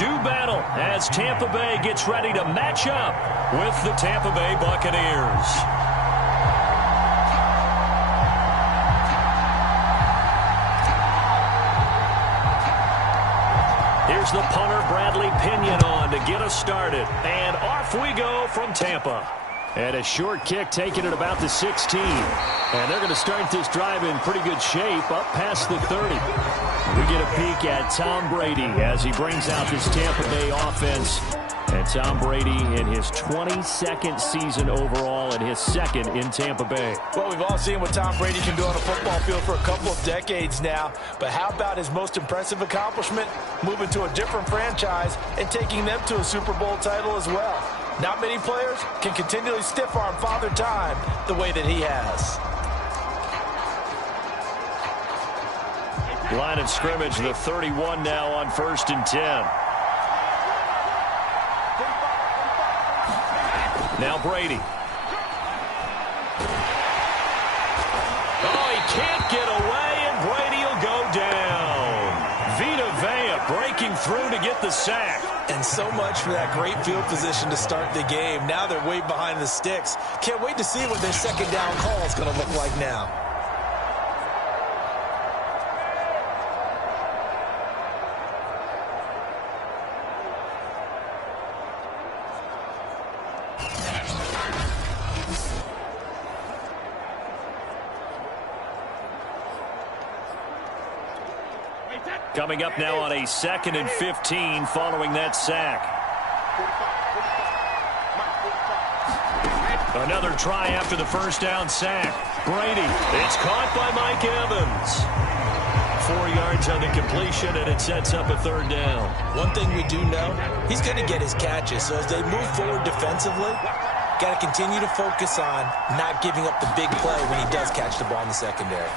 do battle as Tampa Bay gets ready to match up with the Tampa Bay Buccaneers. Here's the punter, Bradley Pinion, on to get us started. And off we go from Tampa. And a short kick taken at about the 16. And they're going to start this drive in pretty good shape up past the 30. We get a peek at Tom Brady as he brings out this Tampa Bay offense. And Tom Brady in his 22nd season overall and his second in Tampa Bay. Well, we've all seen what Tom Brady can do on a football field for a couple of decades now. But how about his most impressive accomplishment? Moving to a different franchise and taking them to a Super Bowl title as well. Not many players can continually stiff-arm Father Time the way that he has. Line of scrimmage, the 31 now on 1st and 10. Now Brady. Oh, he can't get away, and Brady will go down. Vita Vea breaking through to get the sack. And so much for that great field position to start the game. Now they're way behind the sticks. Can't wait to see what their second down call is going to look like now. Coming up now on a 2nd and 15 following that sack. Another try after the first down sack. Brady, it's caught by Mike Evans. 4 yards on the completion, and it sets up a 3rd down. One thing we do know, he's going to get his catches. So as they move forward defensively, got to continue to focus on not giving up the big play when he does catch the ball in the secondary.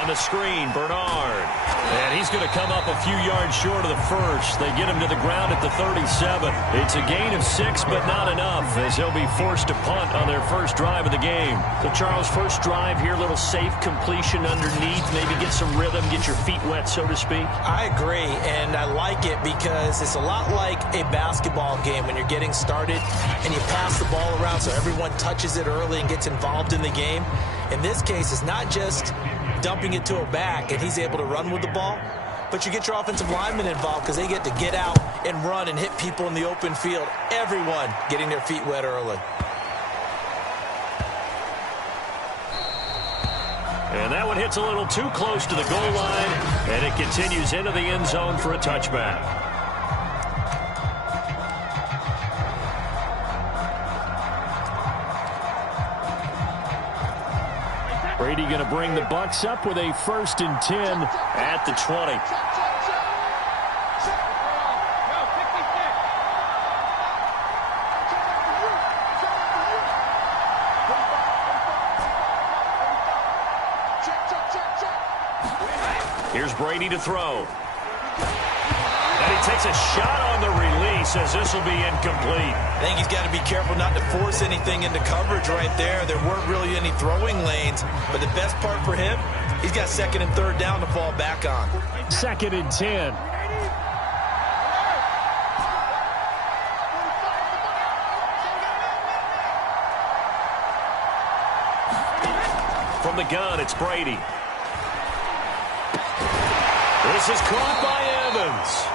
On the screen, Bernard. And he's going to come up a few yards short of the first. They get him to the ground at the 37. It's a gain of 6, but not enough, as they'll be forced to punt on their first drive of the game. So, Charles, first drive here, a little safe completion underneath. Maybe get some rhythm, get your feet wet, so to speak. I agree, and I like it because it's a lot like a basketball game when you're getting started and you pass the ball around so everyone touches it early and gets involved in the game. In this case, it's not just dumping it to a back and he's able to run with the ball, but you get your offensive linemen involved because they get to get out and run and hit people in the open field. Everyone getting their feet wet early. And that one hits a little too close to the goal line, and it continues into the end zone for a touchback. Brady going to bring the Bucs up with a 1st and 10 at the 20. Here's Brady to throw. And he takes a shot on the release as this will be incomplete. I think he's got to be careful not to force anything into coverage right there. There weren't really any throwing lanes, but the best part for him, he's got 2nd and 3rd down to fall back on. 2nd and 10. From the gun, it's Brady. This is caught by Evans.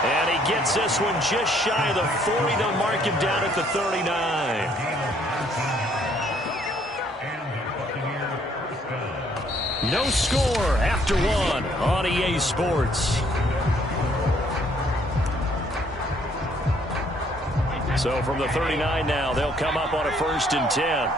And he gets this one just shy of the 40. They'll mark him down at the 39. No score after 1 on EA Sports. So from the 39 now, they'll come up on a 1st and 10.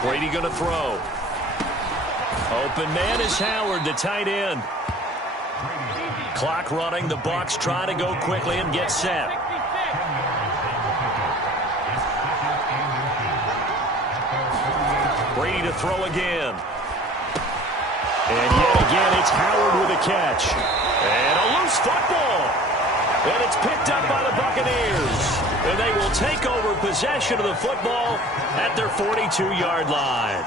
Brady going to throw. Open man is Howard, the tight end. Clock running. The Bucs try to go quickly and get set. Brady to throw again. And yet again, it's Howard with a catch. And a loose football. And it's picked up by the Buccaneers. And they will take over possession of the football at their 42-yard line.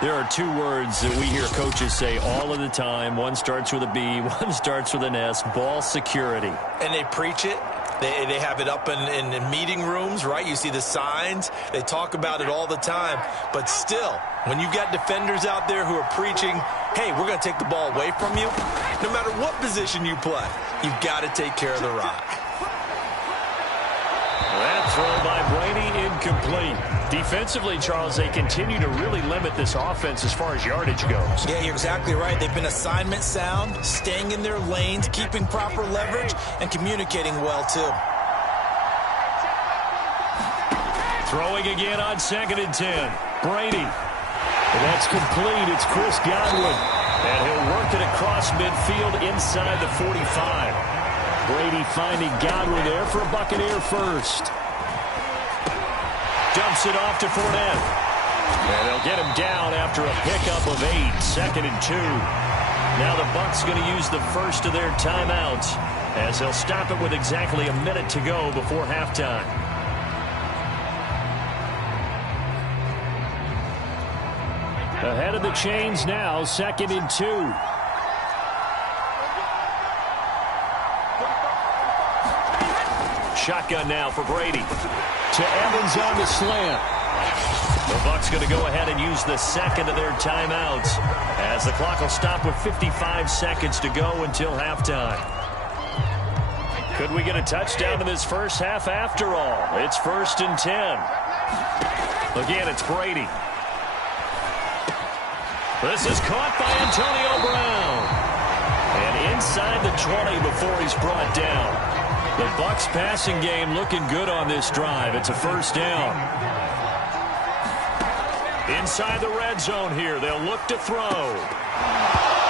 There are two words that we hear coaches say all of the time. One starts with a B, one starts with an S, ball security. And they preach it. They have it up in meeting rooms, right? You see the signs. They talk about it all the time. But still, when you've got defenders out there who are preaching, hey, we're going to take the ball away from you, no matter what position you play, you've got to take care of the rock. That throw by Brady incomplete. Defensively, Charles, they continue to really limit this offense as far as yardage goes. Yeah, you're exactly right. They've been assignment sound, staying in their lanes, keeping proper leverage, and communicating well, too. Throwing again on 2nd and 10. Brady. And that's complete. It's Chris Godwin. And he'll work it across midfield inside the 45. Brady finding Godwin there for a Buccaneer first. Dumps it off to Fournette. And they'll get him down after a pickup of 8. 2nd and 2. Now the Bucs going to use the first of their timeouts as they'll stop it with exactly a minute to go before halftime. Ahead of the chains now, 2nd and 2. Shotgun now for Brady. To Evans on the slant. The Bucs going to go ahead and use the second of their timeouts as the clock will stop with 55 seconds to go until halftime. Could we get a touchdown in this first half after all? It's 1st and 10. Again, it's Brady. This is caught by Antonio Brown. And inside the 20 before he's brought down. The Bucs passing game looking good on this drive. It's a first down. Inside the red zone here. They'll look to throw.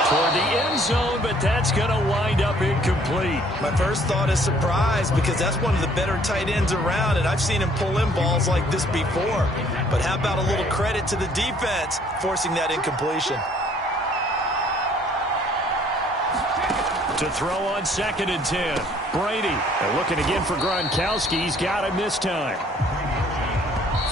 Toward the end zone, but that's going to wind up incomplete. My first thought is surprise because that's one of the better tight ends around, and I've seen him pull in balls like this before. But how about a little credit to the defense forcing that incompletion? To throw on 2nd and 10. Brady. And looking again for Gronkowski. He's got him this time.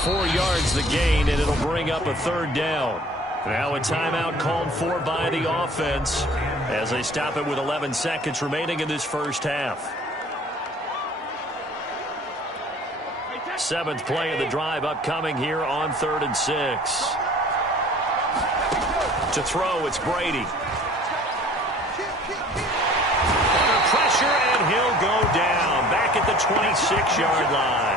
4 yards the gain, and it'll bring up a third down. Now a timeout called for by the offense as they stop it with 11 seconds remaining in this first half. 7th play of the drive upcoming here on 3rd and 6. To throw, it's Brady. Under pressure, and he'll go down back at the 26-yard line.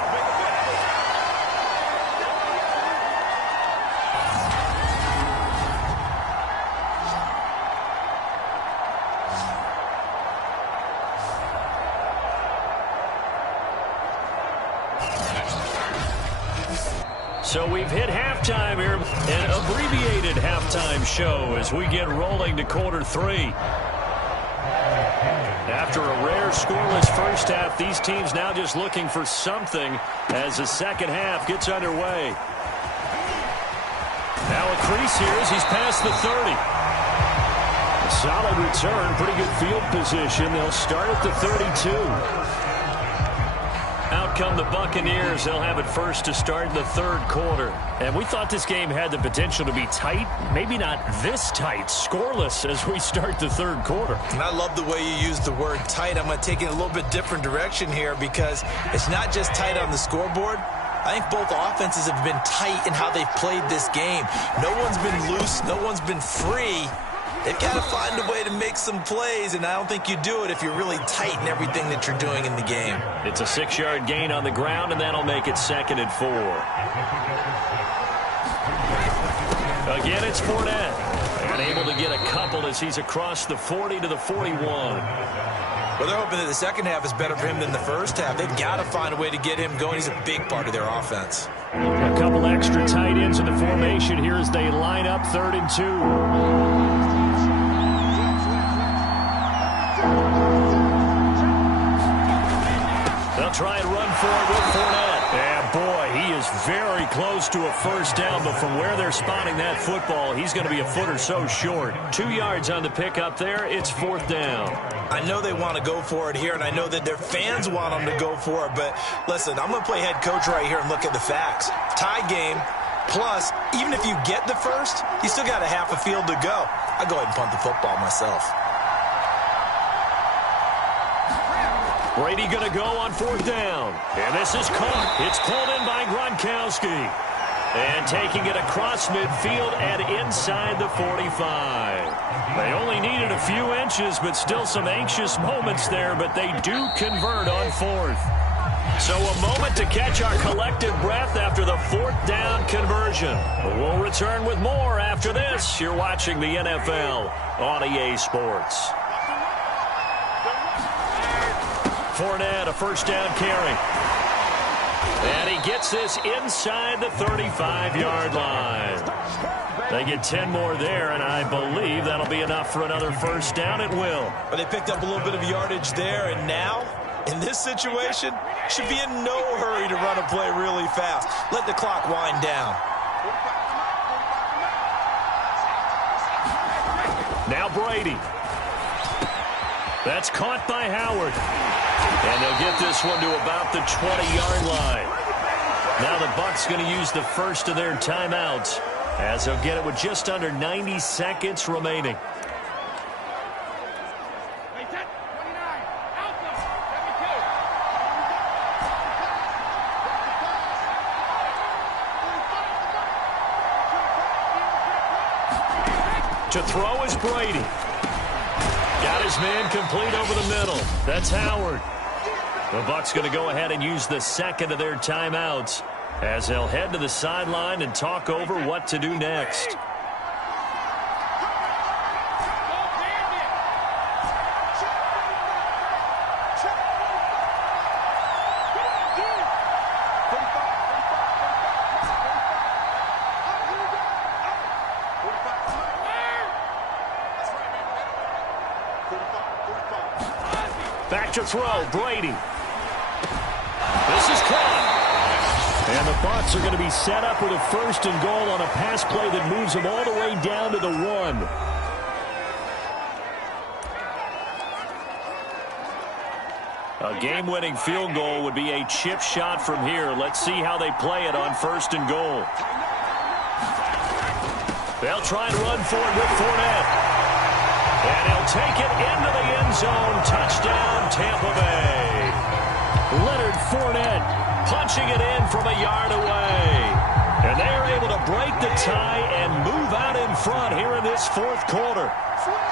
So we've hit halftime here, an abbreviated halftime show as we get rolling to quarter 3. After a rare scoreless first half, these teams now just looking for something as the second half gets underway. Now a crease here as he's past the 30. A solid return, pretty good field position. They'll start at the 32. Out come the Buccaneers. They'll have it first to start the third quarter. And we thought this game had the potential to be tight. Maybe not this tight, scoreless as we start the third quarter. And I love the way you use the word tight. I'm going to take it in a little bit different direction here because it's not just tight on the scoreboard. I think both offenses have been tight in how they've played this game. No one's been loose. No one's been free. They've got to find a way to make some plays, and I don't think you do it if you're really tight in everything that you're doing in the game. It's a 6-yard gain on the ground, and that'll make it 2nd and 4. Again, it's Fournette. And able to get a couple as he's across the 40 to the 41. Well, they're hoping that the second half is better for him than the first half. They've got to find a way to get him going. He's a big part of their offense. A couple extra tight ends in the formation here as they line up 3rd and 2. They'll try and run for it with Fournette. And boy, he is very close to a first down, but from where they're spotting that football, he's going to be a foot or so short. 2 yards on the pickup there. It's fourth down. I know they want to go for it here, and I know that their fans want them to go for it, but listen, I'm going to play head coach right here and look at the facts. Tie game, plus, even if you get the first, you still got a half a field to go. I'll go ahead and punt the football myself. Brady going to go on fourth down. And this is caught. It's pulled in by Gronkowski. And taking it across midfield and inside the 45. They only needed a few inches, but still some anxious moments there, but they do convert on fourth. So a moment to catch our collective breath after the fourth down conversion. We'll return with more after this. You're watching the NFL on EA Sports. Fournette, a first down carry. And he gets this inside the 35-yard line. They get 10 more there, and I believe that'll be enough for another first down. It will. But they picked up a little bit of yardage there, and now, in this situation, should be in no hurry to run a play really fast. Let the clock wind down. Now Brady. That's caught by Howard. And they'll get this one to about the 20-yard line. Now the Bucs going to use the first of their timeouts as they'll get it with just under 90 seconds remaining. To throw is Brady. Got his man complete over the middle. That's Howard. The Bucs going to go ahead and use the second of their timeouts as they'll head to the sideline and talk over what to do next. Back to throw, Brady. This is caught. And the Bucs are going to be set up with a first and goal on a pass play that moves them all the way down to the 1. A game-winning field goal would be a chip shot from here. Let's see how they play it on first and goal. They'll try and run for it with Fournette. And he'll take it into the end zone. Touchdown, Tampa Bay. Leonard Fournette punching it in from a yard away. And they are able to break the tie and move out in front here in this fourth quarter.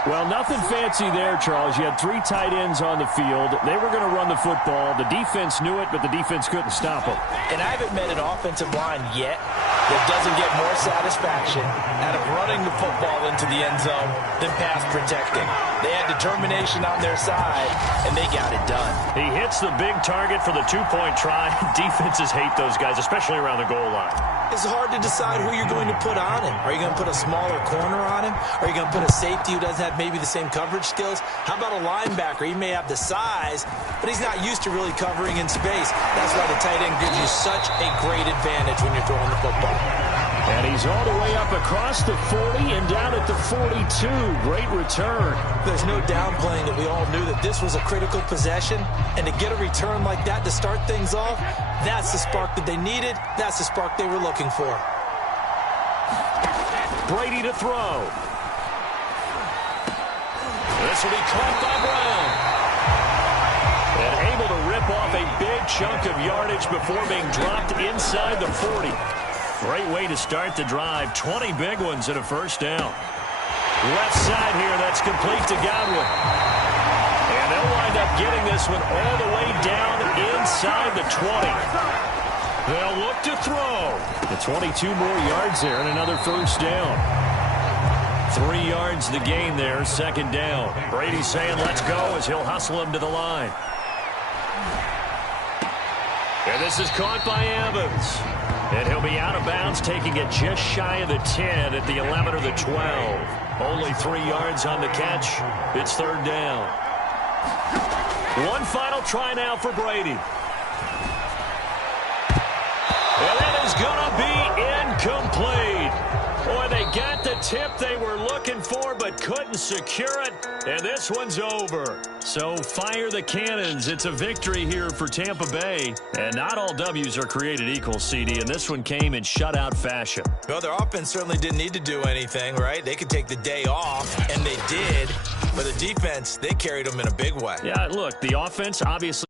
Well, nothing fancy there, Charles. You had 3 tight ends on the field. They were going to run the football. The defense knew it, but the defense couldn't stop them. And I haven't met an offensive line yet that doesn't get more satisfaction out of running the football into the end zone than pass protecting. They had determination on their side, and they got it done. He hits the big target for the 2-point try. Defenses hate those guys, especially around the goal line. It's hard to decide who you're going to put on him. Are you going to put a smaller corner on him? Are you going to put a safety who doesn't have maybe the same coverage skills? How about a linebacker? He may have the size, but he's not used to really covering in space. That's why the tight end gives you such a great advantage when you're throwing the football. And he's all the way up across the 40 and down at the 42. Great return. There's no downplaying that we all knew that this was a critical possession. And to get a return like that to start things off, that's the spark that they needed. That's the spark they were looking for. Brady to throw. This will be caught by Brown. And able to rip off a big chunk of yardage before being dropped inside the 40. Great way to start the drive. 20 big ones and a first down. Left side here, that's complete to Godwin. And they'll wind up getting this one all the way down inside the 20. They'll look to throw. The 22 more yards there and another first down. 3 yards the gain there, second down. Brady saying let's go as he'll hustle him to the line. And this is caught by Evans. And he'll be out of bounds, taking it just shy of the 10 at the 11 or the 12. Only 3 yards on the catch. It's third down. One final try now for Brady. And that is going to be incomplete. Boy, they got the tip they were looking for but couldn't secure it, and this one's over. So fire the cannons. It's a victory here for Tampa Bay. And not all W's are created equal, CD, and this one came in shutout fashion. Well, their offense certainly didn't need to do anything, right? They could take the day off, and they did. But the defense, they carried them in a big way. Yeah, look, the offense obviously